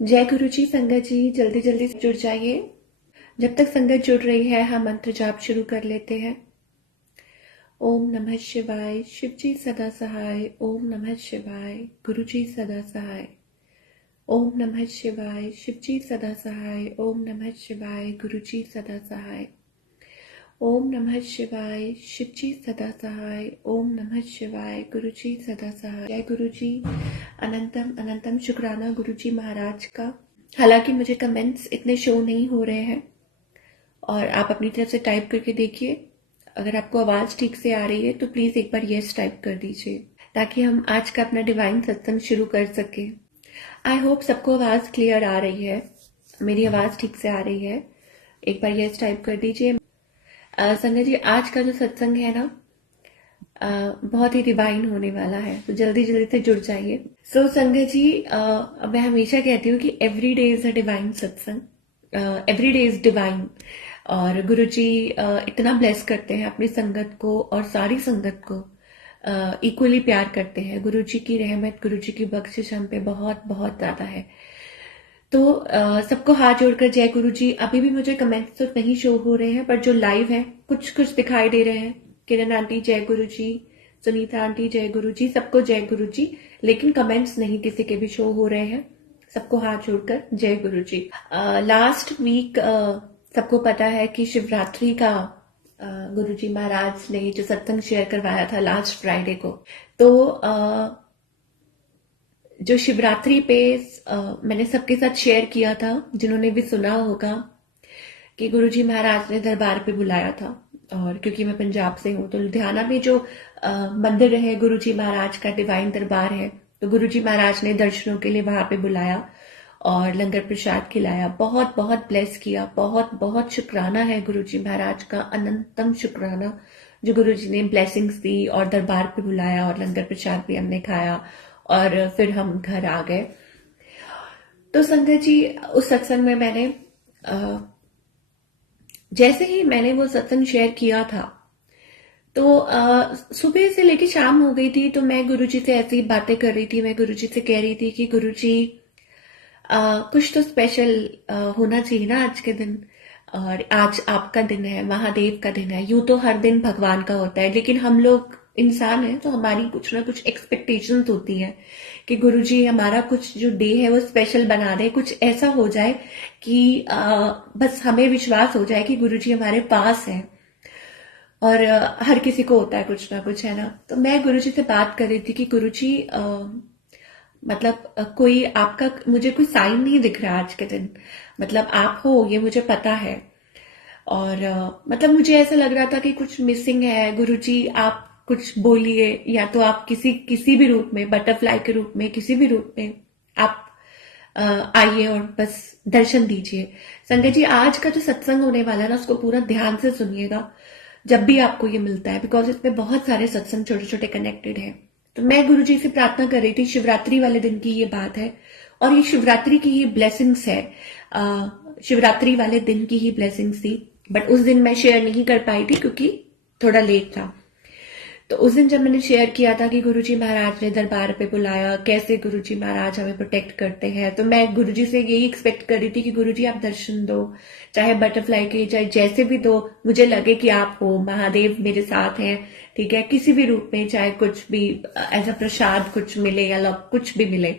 जय गुरु जी। संगत जी जल्दी जल्दी से जुड़ जाइए। जब तक संगत जुड़ रही है हम मंत्र जाप शुरू कर लेते हैं। ओम नमः शिवाय। शिव जी सदा सहाय। ओम नमः शिवाय। गुरु जी सदा सहाय। ओम नमः शिवाय। शिव जी सदा सहाय। ओम नमः शिवाय। गुरु जी सदा सहाय। ओम नमः शिवाय। शिव जी सदा सहाय। ओम नमः शिवाय। गुरु जी सदा सहाय। जय गुरु जी। अनंतम अनंतम शुक्राना गुरु जी महाराज का। हालांकि मुझे कमेंट्स इतने शो नहीं हो रहे हैं और आप अपनी तरफ से टाइप करके देखिए। अगर आपको आवाज ठीक से आ रही है तो प्लीज एक बार यस टाइप कर दीजिए ताकि हम आज का अपना डिवाइन सत्संग शुरू कर सके। आई होप सबको आवाज क्लियर आ रही है, मेरी आवाज ठीक से आ रही है। एक बार यस टाइप कर दीजिए। संजय जी आज का जो सत्संग है ना बहुत ही डिवाइन होने वाला है, तो जल्दी जल्दी से जुड़ जाइए। सो संजय जी मैं हमेशा कहती हूँ कि every day is a divine सत्संग, एवरी डे इज डिवाइन। और गुरु जी इतना ब्लेस करते हैं अपनी संगत को और सारी संगत को इक्वली प्यार करते हैं। गुरु जी की रहमत, गुरु जी की बख्शिश हम पे बहुत बहुत ज्यादा है। तो सबको हाथ जोड़कर जय गुरु जी। अभी भी मुझे कमेंट्स तो नहीं शो हो रहे हैं पर जो लाइव है कुछ कुछ दिखाई दे रहे हैं। किरण आंटी जय गुरु जी, सुनीता आंटी जय गुरु जी, सबको जय गुरु जी। लेकिन कमेंट्स नहीं किसी के भी शो हो रहे हैं। सबको हाथ जोड़कर जय गुरु जी। लास्ट वीक सबको पता है कि शिवरात्रि का गुरु जी महाराज ने जो सत्संग शेयर करवाया था लास्ट फ्राइडे को। तो जो शिवरात्रि पे मैंने सबके साथ शेयर किया था, जिन्होंने भी सुना होगा, कि गुरुजी महाराज ने दरबार पे बुलाया था। और क्योंकि मैं पंजाब से हूँ तो लुधियाना में जो मंदिर है गुरुजी महाराज का, डिवाइन दरबार है, तो गुरुजी महाराज ने दर्शनों के लिए वहां पे बुलाया और लंगर प्रसाद खिलाया। बहुत बहुत ब्लेस किया। बहुत बहुत शुक्राना है गुरुजी महाराज का, अनंतम शुक्राना जो गुरुजी ने ब्लेसिंग्स दी और दरबार पे बुलाया और लंगर प्रसाद भी हमने खाया और फिर हम घर आ गए। तो संगत जी उस सत्संग में मैंने जैसे ही मैंने वो सत्संग शेयर किया था तो सुबह से लेके शाम हो गई थी, तो मैं गुरुजी से ऐसी बातें कर रही थी। मैं गुरुजी से कह रही थी कि गुरुजी कुछ तो स्पेशल होना चाहिए ना आज के दिन। और आज आपका दिन है, महादेव का दिन है। यूं तो हर दिन भगवान का होता है, लेकिन हम लोग इंसान हैं तो हमारी कुछ ना कुछ एक्सपेक्टेशंस होती हैं कि गुरुजी हमारा कुछ जो डे है वो स्पेशल बना दे, कुछ ऐसा हो जाए कि बस हमें विश्वास हो जाए कि गुरुजी हमारे पास है। और हर किसी को होता है कुछ ना कुछ, है ना। तो मैं गुरुजी से बात कर रही थी कि गुरुजी मतलब कोई आपका मुझे कोई साइन नहीं दिख रहा आज के दिन। मतलब आप हो ये मुझे पता है। और मतलब मुझे ऐसा लग रहा था कि कुछ मिसिंग है। गुरुजी आप कुछ बोलिए, या तो आप किसी किसी भी रूप में, बटरफ्लाई के रूप में, किसी भी रूप में आप आइए और बस दर्शन दीजिए। संगत जी आज का जो सत्संग होने वाला है ना उसको पूरा ध्यान से सुनिएगा जब भी आपको ये मिलता है, बिकॉज इसमें बहुत सारे सत्संग छोटे छोटे कनेक्टेड हैं। तो मैं गुरु जी से प्रार्थना कर रही थी, शिवरात्रि वाले दिन की ये बात है और ये शिवरात्रि की ही ब्लेसिंग्स है। शिवरात्रि वाले दिन की ही ब्लेसिंग्स थी, बट उस दिन मैं शेयर नहीं कर पाई थी क्योंकि थोड़ा लेट था। तो उस दिन जब मैंने शेयर किया था कि गुरुजी महाराज ने दरबार पे बुलाया, कैसे गुरुजी महाराज हमें प्रोटेक्ट करते हैं, तो मैं गुरुजी से यही एक्सपेक्ट कर रही थी कि गुरुजी आप दर्शन दो, चाहे बटरफ्लाई के, चाहे जैसे भी दो, मुझे लगे कि आप हो, महादेव मेरे साथ हैं, ठीक है, किसी भी रूप में, चाहे कुछ भी एज अ प्रसाद कुछ मिले या कुछ भी मिले।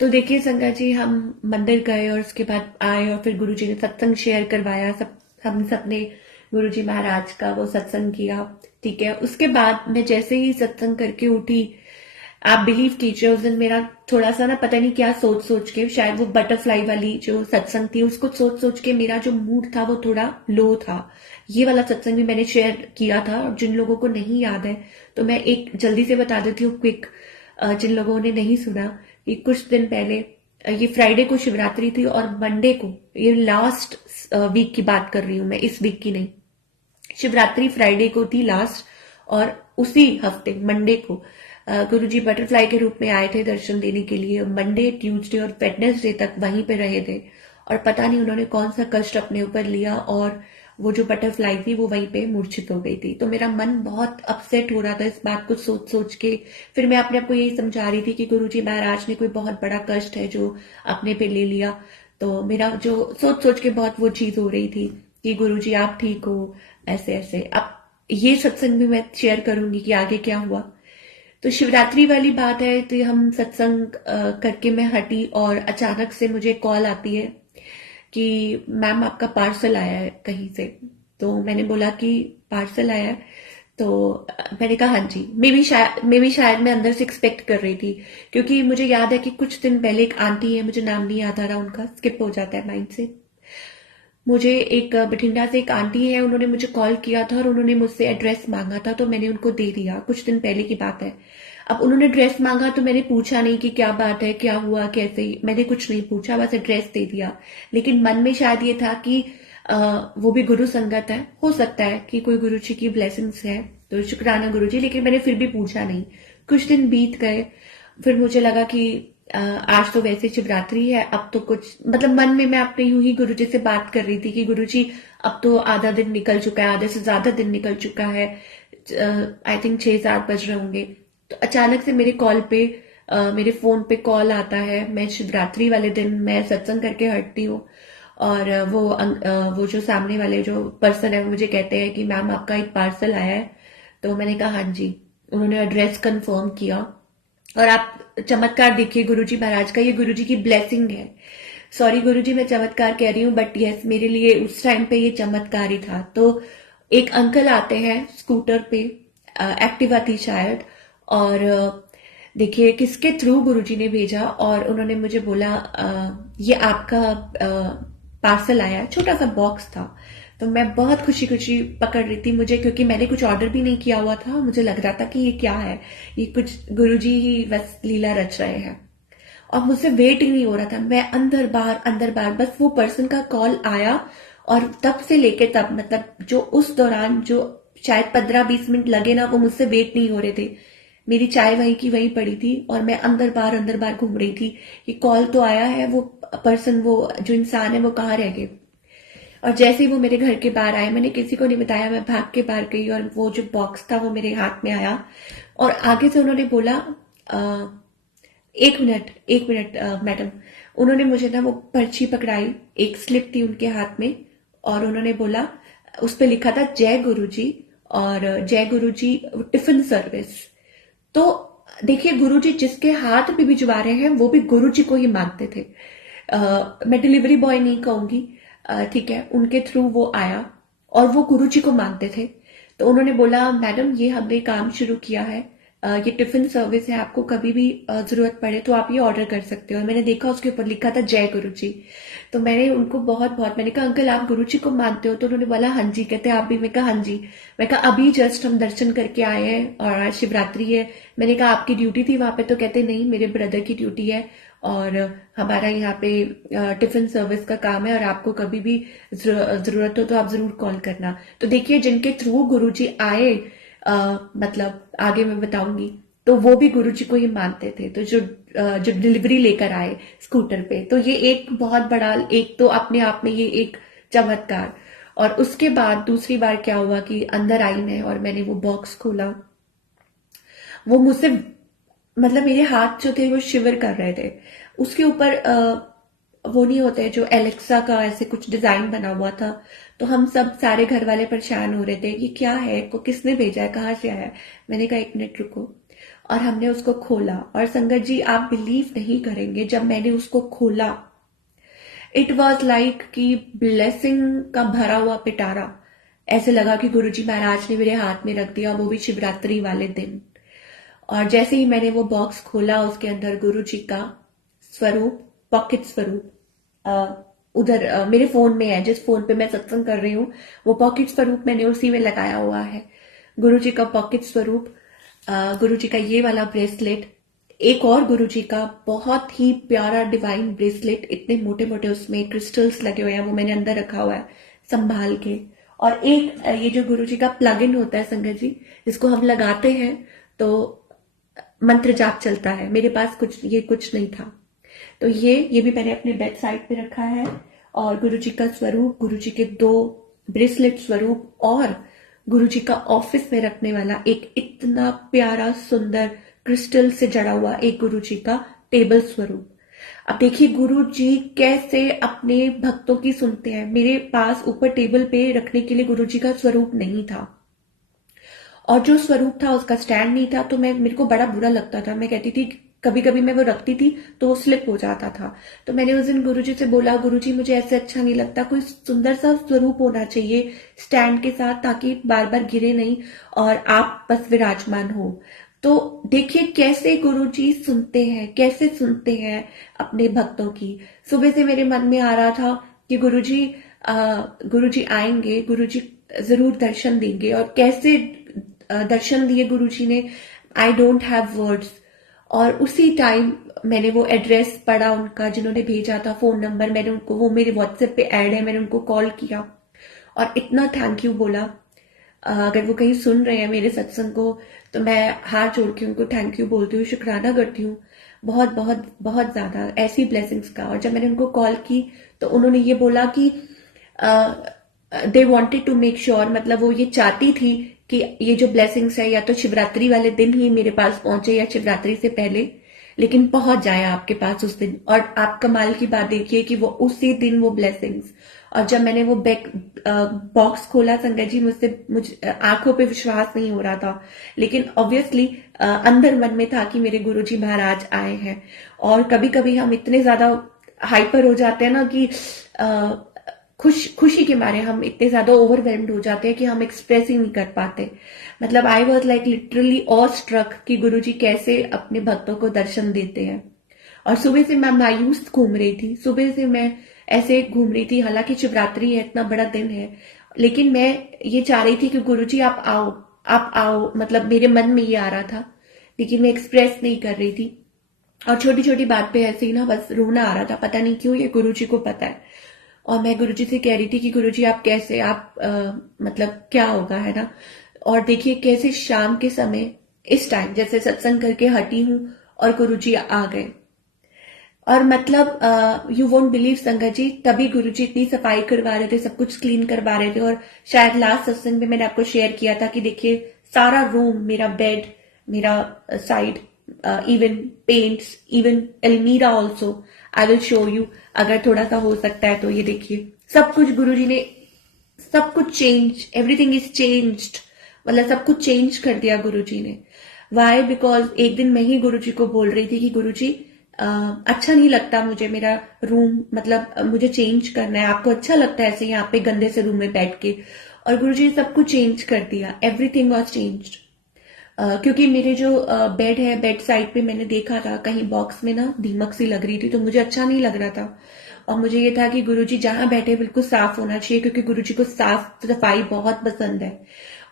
तो देखिए संगत जी हम मंदिर गए और उसके बाद आए और फिर गुरुजी ने सत्संग शेयर करवाया। सब हम सबने गुरुजी महाराज का वो सत्संग किया, ठीक है। उसके बाद मैं जैसे ही सत्संग करके उठी, आप बिलीव कीजिए उस दिन मेरा थोड़ा सा ना पता नहीं क्या सोच सोच के, शायद वो बटरफ्लाई वाली जो सत्संग थी उसको सोच सोच के मेरा जो मूड था वो थोड़ा लो था। ये वाला सत्संग भी मैंने शेयर किया था, जिन लोगों को नहीं याद है तो मैं एक जल्दी से बता देती हूँ क्विक, जिन लोगों ने नहीं सुना। कि कुछ दिन पहले ये फ्राइडे को शिवरात्रि थी और मंडे को, ये लास्ट वीक की बात कर रही हूं मैं, इस वीक की नहीं, शिवरात्रि फ्राइडे को थी लास्ट। और उसी हफ्ते मंडे को गुरुजी बटरफ्लाई के रूप में आए थे दर्शन देने के लिए। मंडे, ट्यूसडे और वेडनेसडे तक वहीं पे रहे थे और पता नहीं उन्होंने कौन सा कष्ट अपने ऊपर लिया और वो जो बटरफ्लाई थी वो वहीं पे मूर्छित हो गई थी। तो मेरा मन बहुत अपसेट हो रहा था इस बात को सोच सोच के। फिर मैं अपने आप को यही समझा रही थी कि गुरुजी महाराज ने कोई बहुत बड़ा कष्ट है जो अपने पे ले लिया। तो मेरा जो सोच सोच के बहुत वो चीज हो रही थी कि गुरुजी आप ठीक हो, ऐसे ऐसे। अब ये सत्संग भी मैं शेयर करूंगी कि आगे क्या हुआ। तो शिवरात्रि वाली बात है, तो हम सत्संग करके मैं हटी और अचानक से मुझे कॉल आती है कि मैम आपका पार्सल आया है कहीं से। तो मैंने बोला कि पार्सल आया है। तो मैंने कहा हाँ जी। मे भी शायद मैं अंदर से एक्सपेक्ट कर रही थी, क्योंकि मुझे याद है कि कुछ दिन पहले एक आंटी है, मुझे नाम नहीं याद आ रहा उनका, स्किप हो जाता है माइंड से। मुझे एक बठिंडा से एक आंटी है, उन्होंने मुझे कॉल किया था और उन्होंने मुझसे एड्रेस मांगा था, तो मैंने उनको दे दिया। कुछ दिन पहले की बात है। अब उन्होंने एड्रेस मांगा तो मैंने पूछा नहीं कि क्या बात है, क्या हुआ, कैसे, मैंने कुछ नहीं पूछा, बस एड्रेस दे दिया। लेकिन मन में शायद ये था कि वो भी गुरु संगत है, हो सकता है कि कोई गुरु जी की ब्लेसिंग्स है, तो शुक्राना गुरु जी। लेकिन मैंने फिर भी पूछा नहीं। कुछ दिन बीत गए। फिर मुझे लगा कि आज तो वैसे शिवरात्रि है, अब तो कुछ मतलब मन में मैं अपने यूं ही गुरुजी से बात कर रही थी कि गुरुजी अब तो आधा दिन निकल चुका है, आधे से ज्यादा दिन निकल चुका है, आई थिंक 6-7 बज रहे होंगे। तो अचानक से मेरे कॉल पे मेरे फोन पे कॉल आता है। मैं शिवरात्रि वाले दिन मैं सत्संग करके हटती हूँ और वो जो सामने वाले जो पर्सन है वो मुझे कहते हैं कि मैम आपका एक पार्सल आया है। तो मैंने कहा हाँ जी। उन्होंने एड्रेस कंफर्म किया। और आप चमत्कार देखिए गुरुजी महाराज का, ये गुरुजी की ब्लेसिंग है। सॉरी गुरुजी मैं चमत्कार कह रही हूँ, बट यस मेरे लिए उस टाइम पे ये चमत्कार ही था। तो एक अंकल आते हैं स्कूटर पे, एक्टिवा थी शायद, और देखिए किसके थ्रू गुरुजी ने भेजा और उन्होंने मुझे बोला ये आपका पार्सल आया है। छोटा सा बॉक्स था। तो मैं बहुत खुशी खुशी पकड़ रही थी मुझे, क्योंकि मैंने कुछ ऑर्डर भी नहीं किया हुआ था। मुझे लग रहा था कि ये क्या है, ये कुछ गुरुजी ही बस लीला रच रहे हैं। और मुझसे वेट ही नहीं हो रहा था, मैं अंदर बाहर, बस वो पर्सन का कॉल आया। और तब से लेके तब, मतलब जो उस दौरान जो शायद 15-20 मिनट लगे ना, वो मुझसे वेट नहीं हो रहे थे। मेरी चाय वहीं की वहीं पड़ी थी और मैं अंदर बाहर घूम रही थी कि कॉल तो आया है, वो पर्सन, वो जो इंसान है वो कहाँ रह गए। और जैसे ही वो मेरे घर के बाहर आए, मैंने किसी को नहीं बताया, मैं भाग के बाहर गई और वो जो बॉक्स था वो मेरे हाथ में आया। और आगे से उन्होंने बोला "अ, एक मिनट मैडम"। उन्होंने मुझे ना वो पर्ची पकड़ाई, एक स्लिप थी उनके हाथ में, और उन्होंने बोला, उस पे लिखा था जय गुरुजी, और जय गुरुजी टिफिन सर्विस। तो देखिए गुरुजी जिसके हाथ भी भिजवा रहे हैं वो भी गुरुजी को ही मानते थे। मैं डिलीवरी बॉय नहीं कहूंगी, ठीक है, उनके थ्रू वो आया और वो गुरुजी को मानते थे। तो उन्होंने बोला मैडम ये हमने काम शुरू किया है, ये टिफिन सर्विस है, आपको कभी भी जरूरत पड़े तो आप ये ऑर्डर कर सकते हो। और मैंने देखा उसके ऊपर लिखा था जय गुरुजी। तो मैंने उनको बहुत बहुत मैंने कहा अंकल आप गुरुजी को मानते हो? तो उन्होंने बोला हाँ जी। कहते आप भी? मैं कहा हाँ जी। मैं कहा अभी जस्ट हम दर्शन करके आए हैं और आज शिवरात्रि है। मैंने कहा आपकी ड्यूटी थी वहां पे? तो कहते नहीं मेरे ब्रदर की ड्यूटी है और हमारा यहाँ पे टिफिन सर्विस का काम है और आपको कभी भी जरूरत हो तो आप जरूर कॉल करना। तो देखिए जिनके थ्रू गुरुजी आए, मतलब आगे मैं बताऊंगी, तो वो भी गुरुजी को ही मानते थे। तो जो डिलीवरी लेकर आए स्कूटर पे, तो ये एक बहुत बड़ा, एक तो अपने आप में ये एक चमत्कार। और उसके बाद दूसरी बार क्या हुआ कि अंदर आई मैं और मैंने वो बॉक्स खोला। वो मुझसे, मतलब मेरे हाथ जो थे वो शिवर कर रहे थे। उसके ऊपर वो नहीं होते जो एलेक्सा का ऐसे कुछ डिजाइन बना हुआ था। तो हम सब सारे घर वाले परेशान हो रहे थे कि क्या है, को किसने भेजा है, कहाँ से आया है। मैंने कहा एक मिनट रुको। और हमने उसको खोला और संगत जी आप बिलीव नहीं करेंगे, जब मैंने उसको खोला इट वॉज लाइक कि ब्लेसिंग का भरा हुआ पिटारा। ऐसे लगा कि गुरुजी महाराज ने मेरे हाथ में रख दिया, वो भी शिवरात्रि वाले दिन। और जैसे ही मैंने वो बॉक्स खोला, उसके अंदर गुरु जी का स्वरूप, पॉकेट स्वरूप, उधर मेरे फोन में है, जिस फोन पे मैं सत्संग कर रही हूँ वो पॉकेट स्वरूप मैंने उसी में लगाया हुआ है। गुरु जी का पॉकेट स्वरूप, गुरु जी का ये वाला ब्रेसलेट, एक और गुरु जी का बहुत ही प्यारा डिवाइन ब्रेसलेट, इतने मोटे मोटे उसमें क्रिस्टल्स लगे हुए हैं, वो मैंने अंदर रखा हुआ है संभाल के। और एक ये जो गुरु जी का प्लग इन होता है संगत जी, जिसको हम लगाते हैं तो मंत्र जाप चलता है, मेरे पास कुछ नहीं था। तो ये भी मैंने अपने बेड साइड पे रखा है। और गुरु जी का स्वरूप, गुरु जी के दो ब्रेसलेट स्वरूप और गुरुजी का ऑफिस में रखने वाला एक इतना प्यारा सुंदर क्रिस्टल से जड़ा हुआ एक गुरुजी का टेबल स्वरूप। अब देखिए गुरु जी कैसे अपने भक्तों की सुनते हैं। मेरे पास ऊपर टेबल पे रखने के लिए गुरु जी का स्वरूप नहीं था, और जो स्वरूप था उसका स्टैंड नहीं था, तो मैं मेरे को बड़ा बुरा लगता था। मैं कहती थी, कभी कभी मैं वो रखती थी तो वो स्लिप हो जाता था। तो मैंने उस दिन गुरुजी से बोला, गुरुजी मुझे ऐसे अच्छा नहीं लगता, कोई सुंदर सा स्वरूप होना चाहिए स्टैंड के साथ, ताकि बार बार गिरे नहीं और आप बस विराजमान हो। तो देखिए कैसे गुरुजी सुनते हैं, कैसे सुनते हैं अपने भक्तों की। सुबह से मेरे मन में आ रहा था कि गुरुजी आएंगे, गुरुजी जरूर दर्शन देंगे। और कैसे दर्शन दिए गुरुजी ने, आई डोंट हैव वर्ड्स। और उसी टाइम मैंने वो एड्रेस पढ़ा उनका जिन्होंने भेजा था, फोन नंबर, मैंने उनको, वो मेरे व्हाट्सएप पे ऐड है, मैंने उनको कॉल किया और इतना थैंक यू बोला। अगर वो कहीं सुन रहे हैं मेरे सत्संग को, तो मैं हाथ जोड़ के उनको थैंक यू बोलती हूँ, शुक्राना करती हूँ बहुत बहुत बहुत ज्यादा ऐसी ब्लेसिंग्स का। और जब मैंने उनको कॉल की तो उन्होंने ये बोला कि they wanted to make sure, मतलब वो ये चाहती थी कि ये जो ब्लेसिंग्स है या तो शिवरात्रि वाले दिन ही मेरे पास पहुंचे या शिवरात्रि से पहले, लेकिन पहुंच जाए आपके पास उस दिन। और आप कमाल की बात देखिए कि वो उसी दिन वो ब्लेसिंग्स। और जब मैंने वो बैक बॉक्स खोला संगत जी, मुझे आंखों पे विश्वास नहीं हो रहा था, लेकिन ऑब्वियसली अंदर मन में था कि मेरे गुरुजी महाराज आए हैं। और कभी कभी हम इतने ज्यादा हाइपर हो जाते हैं ना कि खुशी के मारे हम इतने ज्यादा ओवरवेल्म्ड हो जाते हैं कि हम एक्सप्रेस ही नहीं कर पाते। मतलब I was like literally awestruck कि गुरुजी कैसे अपने भक्तों को दर्शन देते हैं। और सुबह से मैं मायूस घूम रही थी, सुबह से मैं ऐसे घूम रही थी, हालांकि शिवरात्रि है, इतना बड़ा दिन है, लेकिन मैं ये चाह रही थी कि गुरुजी आप आओ, आप आओ, मतलब मेरे मन में ये आ रहा था, लेकिन मैं एक्सप्रेस नहीं कर रही थी। और छोटी छोटी बात पे ऐसे ही ना बस रोना आ रहा था, पता नहीं क्यों, ये गुरुजी को पता है। और मैं गुरुजी से कह रही थी कि गुरुजी आप कैसे, आप मतलब क्या होगा, है ना। और देखिए कैसे शाम के समय इस टाइम जैसे सत्संग करके हटी हूं और गुरुजी आ गए। और मतलब यू वोंट बिलीव संगत जी, तभी गुरुजी इतनी सफाई करवा रहे थे, सब कुछ क्लीन करवा रहे थे। और शायद लास्ट सत्संग में मैंने आपको शेयर किया था कि देखिए सारा रूम, मेरा बेड, मेरा side, even paints, even almirah also, I will show you अगर थोड़ा सा हो सकता है तो। ये देखिए सब कुछ गुरुजी ने, सब कुछ चेंज, एवरीथिंग इज चेंज्ड, मतलब सब कुछ चेंज कर दिया गुरुजी ने। वाई? बिकॉज एक दिन मैं ही गुरुजी को बोल रही थी कि गुरुजी अच्छा नहीं लगता मुझे मेरा रूम, मतलब मुझे चेंज करना है, आपको अच्छा लगता है ऐसे यहाँ पे गंदे से रूम में बैठ के? और गुरुजी ने सब कुछ चेंज कर दिया, एवरीथिंग वॉज चेंज्ड। क्योंकि मेरे जो बेड है, बेड साइड पे मैंने देखा था कहीं बॉक्स में ना दीमक सी लग रही थी, तो मुझे अच्छा नहीं लग रहा था। और मुझे ये था कि गुरुजी जहां बैठे बिल्कुल साफ होना चाहिए, क्योंकि गुरुजी को साफ सफाई बहुत पसंद है।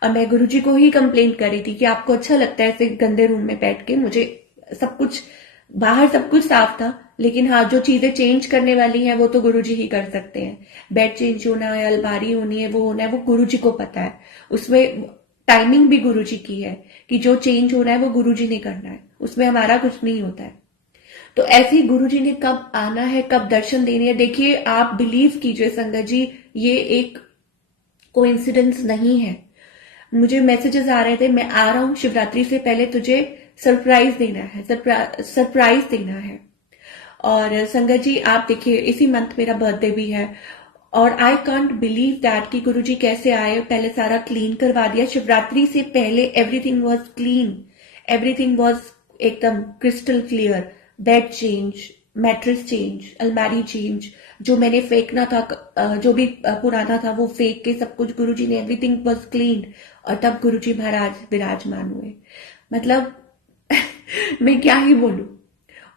और मैं गुरुजी को ही कंप्लेंट कर रही थी कि आपको अच्छा लगता है ऐसे गंदे रूम में बैठ के, मुझे सब कुछ बाहर सब कुछ साफ था, लेकिन हाँ जो चीजें चेंज करने वाली हैं वो तो गुरुजी ही कर सकते हैं। बेड चेंज होना है, अलमारी होनी है, वो होना है, वो गुरुजी को पता है। उसमें टाइमिंग भी गुरुजी की है कि जो चेंज होना है वो गुरुजी ने करना है, उसमें हमारा कुछ नहीं होता है। तो ऐसे ही गुरुजी ने कब आना है, कब दर्शन देने हैं, देखिए आप बिलीव कीजिए संगत जी, ये एक कोइंसिडेंस नहीं है। मुझे मैसेजेस आ रहे थे, मैं आ रहा हूं शिवरात्रि से पहले, तुझे सरप्राइज देना है, सरप्राइज देना है। और संगत जी आप देखिए इसी मंथ मेरा बर्थडे भी है, और आई कांट बिलीव दैट कि गुरुजी कैसे आए, पहले सारा क्लीन करवा दिया शिवरात्रि से पहले, everything was clean, everything was एकदम crystal clear. Bed change, mattress change, अलमारी चेंज, जो मैंने फेंकना था, जो भी पुराना था वो फेंक के सब कुछ गुरुजी ने, एवरीथिंग वॉज क्लीन। और तब गुरुजी महाराज विराजमान हुए। मतलब मैं क्या ही बोलूं।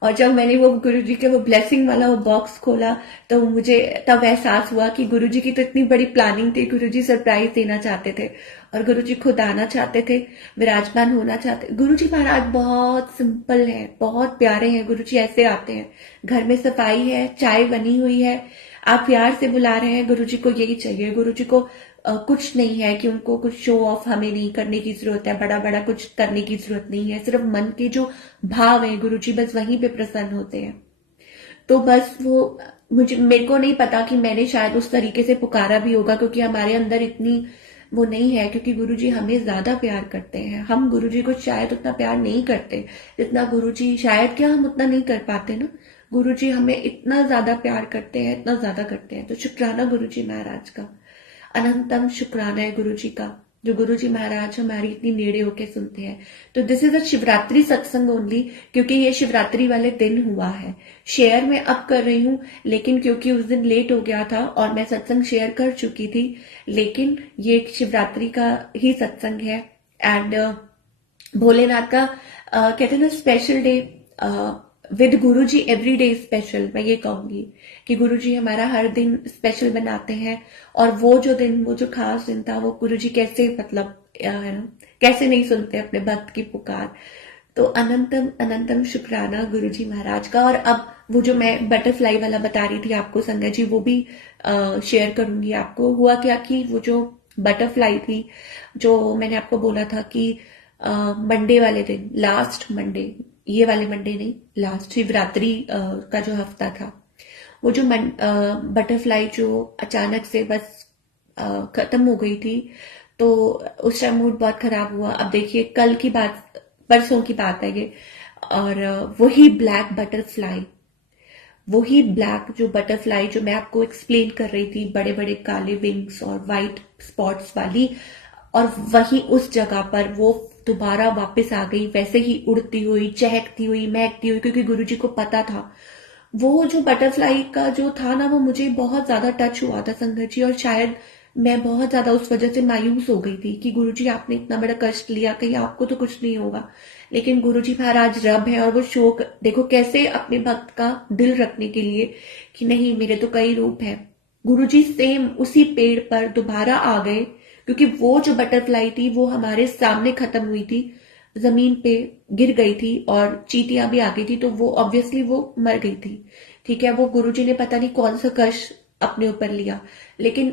और जब मैंने वो गुरुजी के वो ब्लेसिंग वाला वो बॉक्स खोला, तो मुझे तब एहसास हुआ कि गुरुजी की तो इतनी बड़ी प्लानिंग थी, गुरुजी सरप्राइज देना चाहते थे और गुरुजी खुद आना चाहते थे, विराजमान होना चाहते। गुरुजी महाराज बहुत सिंपल है, बहुत प्यारे हैं। गुरुजी ऐसे आते हैं, घर में सफाई है, चाय बनी हुई है, आप प्यार से बुला रहे हैं, गुरुजी को यही चाहिए। गुरुजी को कुछ नहीं है कि उनको कुछ शो ऑफ हमें नहीं करने की जरूरत है, बड़ा बड़ा कुछ करने की जरूरत नहीं है, सिर्फ मन के जो भाव है गुरुजी बस वहीं पे प्रसन्न होते हैं। तो बस वो मुझे मेरे को नहीं पता कि मैंने शायद उस तरीके से पुकारा भी होगा, क्योंकि हमारे अंदर इतनी वो नहीं है, क्योंकि गुरुजी हमें ज्यादा प्यार करते हैं। हम गुरुजी को शायद उतना प्यार नहीं करते जितना गुरुजी, शायद क्या हम उतना नहीं कर पाते ना। गुरुजी हमें इतना ज्यादा प्यार करते हैं, इतना ज्यादा करते हैं। तो शुक्राना गुरुजी महाराज का, अनंतम शुक्राना है गुरुजी का, जो गुरुजी महाराज हमारी इतनी नेड़े होके सुनते हैं। तो दिस इज अ शिवरात्रि सत्संग ओनली, क्योंकि ये शिवरात्रि वाले दिन हुआ है। शेयर मैं अब कर रही हूँ, लेकिन क्योंकि उस दिन लेट हो गया था और मैं सत्संग शेयर कर चुकी थी, लेकिन ये एक शिवरात्रि का ही सत्संग है। एंड भोलेनाथ का कहते हैं ना special day, with Guruji every day special, मैं ये कहूंगी कि गुरुजी हमारा हर दिन स्पेशल बनाते हैं। और वो जो दिन, वो जो खास दिन था, वो गुरुजी कैसे मतलब है ना, कैसे नहीं सुनते अपने भक्त की पुकार। तो अनंतम अनंतम शुक्राना गुरुजी महाराज का। और अब वो जो मैं बटरफ्लाई वाला बता रही थी आपको संगत जी, वो भी शेयर करूंगी आपको। हुआ क्या कि वो जो बटरफ्लाई थी, जो मैंने आपको बोला था कि मंडे वाले दिन, लास्ट मंडे, ये वाले मंडे नहीं, लास्ट शिवरात्रि का जो हफ्ता था, वो जो बटरफ्लाई जो अचानक से बस खत्म हो गई थी, तो उस टाइम मूड बहुत खराब हुआ। अब देखिए कल की बात, परसों की बात है ये, और वही ब्लैक बटरफ्लाई, वही ब्लैक जो बटरफ्लाई जो मैं आपको एक्सप्लेन कर रही थी, बड़े बड़े काले विंग्स और वाइट स्पॉट्स वाली, और वही उस जगह पर वो दोबारा वापस आ गई, वैसे ही उड़ती हुई, चहकती हुई, महकती हुई, क्योंकि गुरुजी को पता था वो जो बटरफ्लाई का जो था ना, वो मुझे बहुत ज्यादा टच हुआ था संगत जी। और शायद मैं बहुत ज्यादा उस वजह से मायूस हो गई थी कि गुरुजी आपने इतना बड़ा कष्ट लिया, कहीं आपको तो कुछ नहीं होगा। लेकिन गुरुजी महाराज रब है, और वो शोक देखो कैसे अपने भक्त का दिल रखने के लिए कि नहीं, मेरे तो कई रूप है। गुरुजी सेम उसी पेड़ पर दोबारा आ गए, क्योंकि वो जो बटरफ्लाई थी वो हमारे सामने खत्म हुई थी, जमीन पे गिर गई थी और चींटियां भी आ गई थी, तो वो ऑब्वियसली वो मर गई थी। ठीक है, वो गुरुजी ने पता नहीं कौन सा कष्ट अपने ऊपर लिया। लेकिन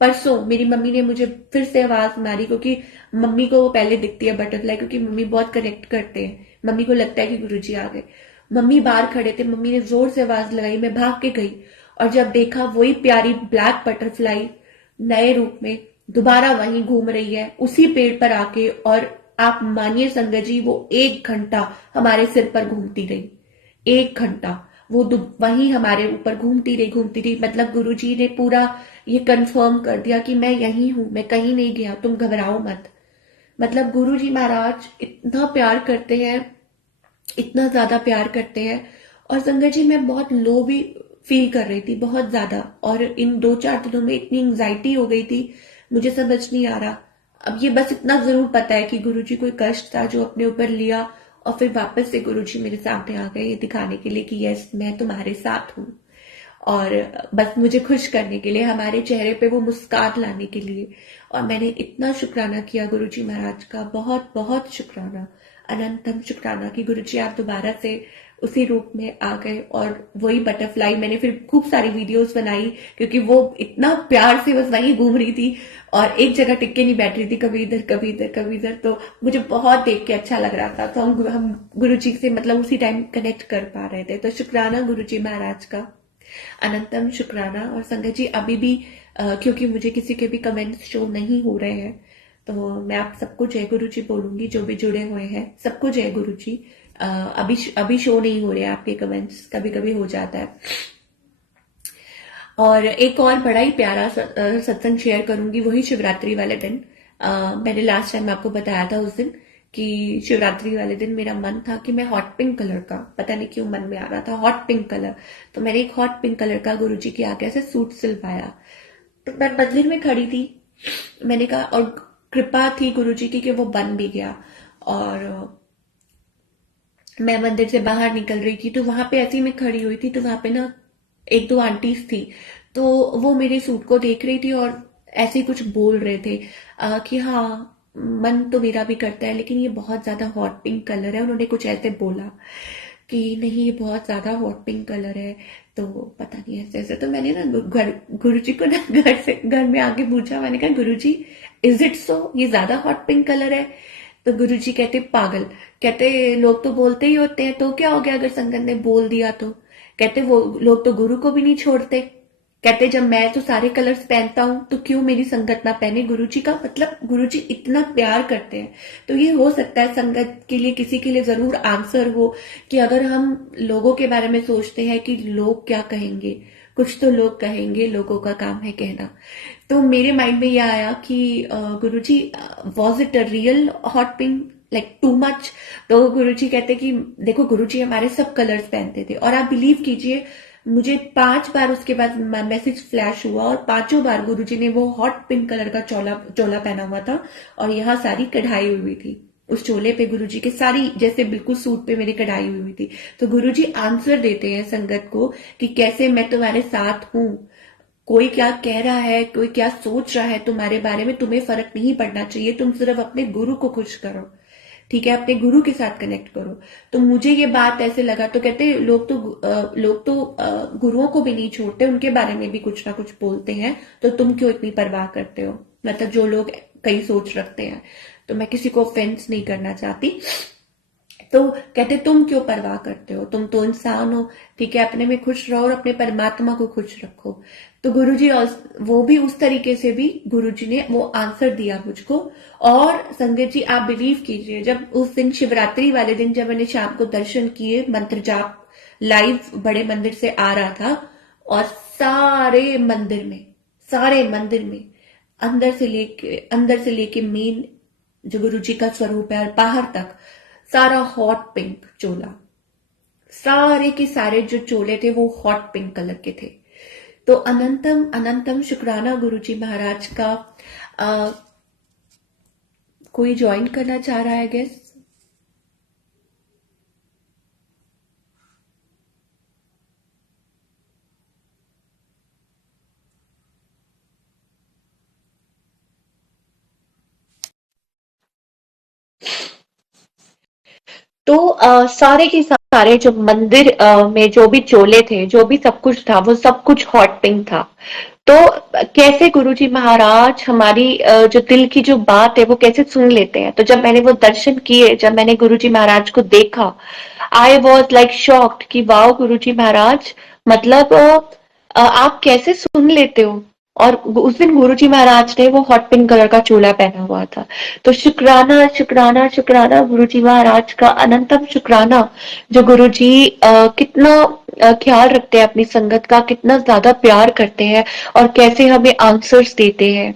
परसों मेरी मम्मी ने मुझे फिर से आवाज मारी, क्योंकि मम्मी को वो पहले दिखती है बटरफ्लाई, क्योंकि मम्मी बहुत कनेक्ट करते हैं, मम्मी को लगता है कि गुरुजी आ गए। मम्मी बाहर खड़े थे, मम्मी ने जोर से आवाज लगाई, मैं भाग के गई, और जब देखा वही प्यारी ब्लैक बटरफ्लाई नए रूप में दोबारा वहीं घूम रही है उसी पेड़ पर आके। और आप मानिए संगत जी, वो 1 घंटा हमारे सिर पर घूमती रही, 1 घंटा वो वहीं हमारे ऊपर घूमती रही। मतलब गुरुजी ने पूरा ये कंफर्म कर दिया कि मैं यहीं हूं, मैं कहीं नहीं गया, तुम घबराओ मत। मतलब गुरुजी महाराज इतना प्यार करते हैं, इतना ज्यादा प्यार करते हैं। और संगत जी मैं बहुत लो भी फील कर रही थी, बहुत ज्यादा, और इन 2-4 दिनों में इतनी एंग्जाइटी हो गई थी, मुझे समझ नहीं आ रहा। अब ये बस इतना जरूर पता है कि गुरुजी कोई कष्ट था जो अपने ऊपर लिया, और फिर वापस से गुरुजी मेरे सामने आ गए ये दिखाने के लिए कि यस, मैं तुम्हारे साथ हूँ। और बस मुझे खुश करने के लिए, हमारे चेहरे पे वो मुस्कान लाने के लिए। और मैंने इतना शुक्राना किया गुरुजी महाराज का, बहुत बहुत शुक्राना, अनंतम शुक्राना कि गुरुजी आप दोबारा से उसी रूप में आ गए। और वही बटरफ्लाई मैंने फिर खूब सारी वीडियोस बनाई, क्योंकि वो इतना प्यार से बस वहीं घूम रही थी और एक जगह टिक के नहीं बैठ रही थी, कभी इधर कभी इधर कभी इधर। तो मुझे बहुत देख के अच्छा लग रहा था। तो हम गुरुजी से मतलब उसी टाइम कनेक्ट कर पा रहे थे। तो शुक्राना गुरुजी महाराज का, अनंतम शुक्राना। और संगत जी अभी भी क्योंकि मुझे किसी के भी कमेंट्स शो नहीं हो रहे हैं, तो मैं आप सबको जय गुरु जी बोलूंगी, जो भी जुड़े हुए हैं सबको जय गुरु जी। अभी शो नहीं हो रहे हैं आपके कमेंट्स, कभी कभी हो जाता है। और एक और बड़ा ही प्यारा सत्संग शेयर करूंगी, वही शिवरात्रि वाले दिन। मैंने लास्ट टाइम आपको बताया था उस दिन कि शिवरात्रि वाले दिन मेरा मन था कि मैं हॉट पिंक कलर का, पता नहीं क्यों मन में आ रहा था हॉट पिंक कलर, तो मैंने एक हॉट पिंक कलर का गुरुजी के आगे से सूट सिलवाया। तो मैं मंदिर में खड़ी थी, मैंने कहा, और कृपा थी गुरुजी की कि वो बन भी गया। और मैं मंदिर से बाहर निकल रही थी, तो वहां पे ऐसी मैं खड़ी हुई थी, तो वहां पे ना 1-2 आंटीज थी, तो वो मेरे सूट को देख रही थी और ऐसे ही कुछ बोल रहे थे कि हाँ, मन तो मेरा भी करता है, लेकिन ये बहुत ज्यादा हॉट पिंक कलर है। उन्होंने कुछ ऐसे बोला कि नहीं, ये बहुत ज्यादा हॉट पिंक कलर है, तो पता नहीं ऐसे ऐसे। तो मैंने ना गुरुजी को ना घर में आके पूछा, मैंने कहा गुरुजी, इज इट सो, ये ज्यादा हॉट पिंक कलर है? तो गुरुजी कहते पागल, कहते लोग तो बोलते ही होते हैं, तो क्या हो गया अगर संगत ने बोल दिया तो। कहते वो लोग तो गुरु को भी नहीं छोड़ते। कहते जब मैं तो सारे कलर्स पहनता हूं तो क्यों मेरी संगत ना पहने। गुरुजी का मतलब गुरुजी इतना प्यार करते हैं। तो ये हो सकता है संगत के लिए किसी के लिए जरूर आंसर हो कि अगर हम लोगों के बारे में सोचते हैं कि लोग क्या कहेंगे, कुछ तो लोग कहेंगे, लोगों का काम है कहना। तो मेरे माइंड में ये आया कि Guruji, was it a real hot pink, like too much. तो गुरुजी कहते कि देखो गुरुजी हमारे सब कलर्स पहनते थे, और आप बिलीव कीजिए मुझे 5 बार उसके बाद मैसेज फ्लैश हुआ, और पांचों बार गुरुजी ने वो हॉट पिंक कलर का चोला चोला पहना हुआ था, और यहाँ सारी कढ़ाई हुई थी उस चोले पे। गुरुजी के सारी जैसे बिल्कुल सूट पे मेरी कढ़ाई हुई थी। तो गुरुजी आंसर देते हैं संगत को कि कैसे मैं तुम्हारे साथ हूं। कोई क्या कह रहा है, कोई क्या सोच रहा है तुम्हारे बारे में, तुम्हें फर्क नहीं पड़ना चाहिए। तुम सिर्फ अपने गुरु को खुश करो, ठीक है, अपने गुरु के साथ कनेक्ट करो। तो मुझे ये बात ऐसे लगा। तो कहते लोग तो गुरुओं को भी नहीं छोड़ते, उनके बारे में भी कुछ ना कुछ बोलते हैं। तो तुम क्यों इतनी परवाह करते हो, मतलब जो लोग कई सोच रखते हैं। तो मैं किसी को ऑफेंस नहीं करना चाहती। तो कहते तुम क्यों परवाह करते हो, तुम तो इंसान हो, ठीक है, अपने में खुश रहो और अपने परमात्मा को खुश रखो। तो गुरुजी वो भी उस तरीके से भी गुरुजी ने वो आंसर दिया मुझको। और संगत जी आप बिलीव कीजिए, जब उस दिन शिवरात्रि वाले दिन जब मैंने शाम को दर्शन किए, मंत्र जाप लाइव बड़े मंदिर से आ रहा था, और सारे मंदिर में अंदर से लेके मेन जो गुरुजी का स्वरूप है और बाहर तक सारा हॉट पिंक चोला, सारे के सारे जो चोले थे वो हॉट पिंक कलर के थे। तो अनंतम अनंतम शुक्राना गुरुजी महाराज का। आ, कोई ज्वाइन करना चाह रहा है गेस? तो सारे के सारे जो मंदिर में जो भी चोले थे, जो भी सब कुछ था, वो सब कुछ हॉट पिंक था। तो कैसे गुरुजी महाराज हमारी जो दिल की जो बात है वो कैसे सुन लेते हैं। तो जब मैंने वो दर्शन किए, जब मैंने गुरुजी महाराज को देखा, आई वॉज लाइक शॉक्ड कि वाओ गुरुजी महाराज, मतलब आप कैसे सुन लेते हो। और उस दिन गुरुजी महाराज ने वो हॉट पिंक कलर का चोला पहना हुआ था। तो शुक्राना शुक्राना शुक्राना गुरुजी महाराज का, अनंतम शुक्राना। जो गुरुजी कितना ख्याल रखते हैं अपनी संगत का, कितना ज्यादा प्यार करते हैं, और कैसे हमें आंसर्स देते हैं,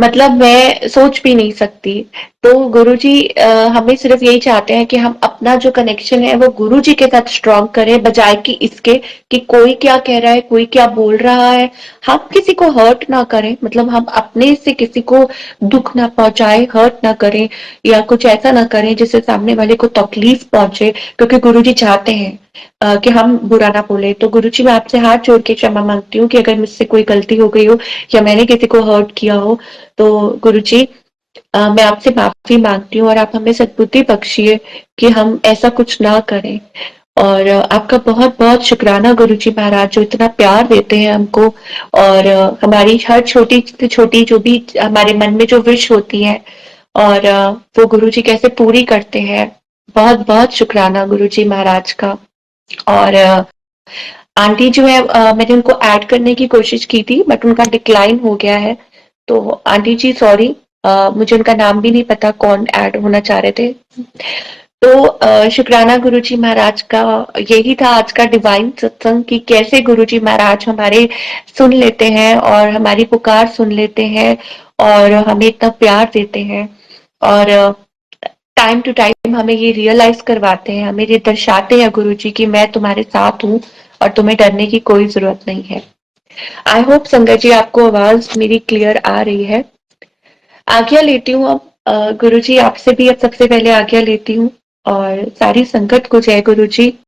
मतलब मैं सोच भी नहीं सकती। तो गुरुजी हमें सिर्फ यही चाहते हैं कि हम अपना जो कनेक्शन है वो गुरुजी के साथ स्ट्रॉन्ग करें, बजाय कि इसके कि कोई क्या कह रहा है, कोई क्या बोल रहा है। हम किसी को हर्ट ना करें, मतलब हम अपने से किसी को दुख ना पहुंचाए, हर्ट ना करें, या कुछ ऐसा ना करें जिससे सामने वाले को तकलीफ पहुंचे, क्योंकि गुरुजी चाहते हैं कि हम बुरा ना बोले। तो गुरुजी मैं आपसे हाथ जोड़ के क्षमा मांगती हूँ कि अगर मुझसे कोई गलती हो गई हो या मैंने किसी को हर्ट किया हो। तो गुरुजी मैं आपसे माफी मांगती हूँ, और आप हमें सद्बुद्धि बख्शिए कि हम ऐसा कुछ ना करें। और आपका बहुत बहुत शुक्राना गुरुजी महाराज, जो इतना प्यार देते हैं हमको, और हमारी हर छोटी से छोटी जो भी हमारे मन में जो विश होती है, और वो गुरुजी कैसे पूरी करते हैं। बहुत बहुत शुक्राना गुरुजी महाराज का। और आंटी जो है, मैंने उनको ऐड करने की कोशिश की थी बट उनका डिक्लाइन हो गया है। तो आंटी जी सॉरी, मुझे उनका नाम भी नहीं पता कौन ऐड होना चाह रहे थे। तो शुक्राना गुरुजी महाराज का। यही था आज का डिवाइन सत्संग कि कैसे गुरुजी महाराज हमारे सुन लेते हैं और हमारी पुकार सुन लेते हैं, और हमें इतना प्यार देते हैं, और टाइम टू टाइम हमें ये रियलाइज करवाते हैं, हमें ये दर्शाते हैं गुरुजी कि मैं तुम्हारे साथ हूँ और तुम्हें डरने की कोई जरूरत नहीं है। आई होप संगत जी आपको आवाज मेरी क्लियर आ रही है। आज्ञा लेती हूँ अब। गुरुजी आपसे भी अब सबसे पहले आज्ञा लेती हूँ, और सारी संगत को जय गुरुजी।